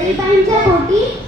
Sometimes the body